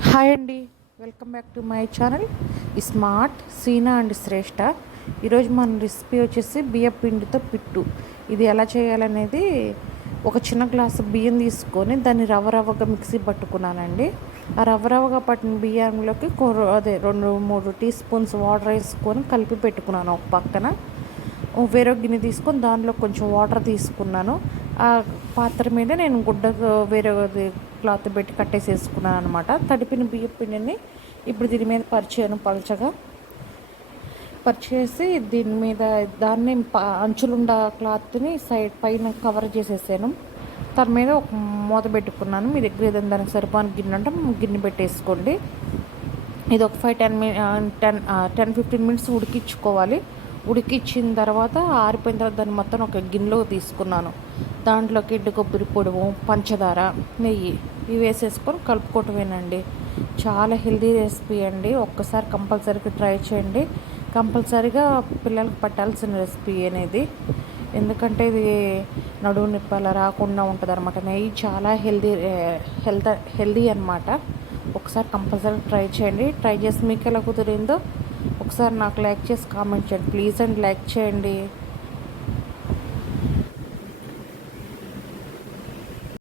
Hi అండి welcome back to my channel. Smart Seena and Shreshtha ఈరోజు మన recipe వచ్చేసి బియ్యం పిండితో పిట్టు. ఇది ఎలా చేయాలనేది ఒక చిన్న గ్లాసు బియ్యం తీసుకొని దాన్ని రవ్వ రవ్వగా మిక్సీ పట్టుకున్నానండి. ఆ రవ్వ రవ్వగా పట్టిన బియ్యంలోకి అదే రెండు మూడు టీ స్పూన్స్ వాటర్ వేసుకొని కలిపి పెట్టుకున్నాను ఒక పక్కన. వేరే గిన్నె తీసుకొని దానిలో కొంచెం వాటర్ తీసుకున్నాను. ఆ పాత్ర మీద నేను గుడ్డ వేరే క్లాత్ పెట్టి కట్టేసేసుకున్నాను అనమాట తడిపిన బియ్య పిండిని ఇప్పుడు దీని మీద పరిచాను పలచగా పరిచేసి దీని మీద దాన్ని ప- అంచులుండ క్లాత్ని సైడ్ పైన కవర్ చేసేసాను. దాని మీద ఒక మూత పెట్టుకున్నాను. మీ దగ్గర ఏదైనా దానికి సరిపోని గిన్నె అంటే గిన్నె పెట్టేసుకోండి. ఇది ఒక five ten minute ten ten fifteen minutes ఉడికించుకోవాలి ఉడికించిన తర్వాత ఆరిపోయిన తర్వాత దాన్ని మొత్తం ఒక గిన్నెలో తీసుకున్నాను. దాంట్లోకి ఎండు కొబ్బరి పొడవు పంచదార నెయ్యి ఇవి వేసేసుకొని కలుపుకోవటమేనండి. చాలా హెల్దీ రెసిపీ అండి. ఒక్కసారి కంపల్సరీగా ట్రై చేయండి. కంపల్సరీగా పిల్లలకు పట్టాల్సిన రెసిపీ అనేది. ఎందుకంటే ఇది నడువు నొప్పి అలా రాకుండా ఉంటుంది అనమాట నెయ్యి చాలా హెల్దీ హెల్త్ హెల్దీ అనమాట ఒకసారి కంపల్సరీ ట్రై చేయండి. ట్రై చేసి మీకు ఎలా కుదిరిందో ఒకసారి నాకు లైక్ చేసి కామెంట్ చేయండి. ప్లీజ్ అండ్ లైక్ చేయండి.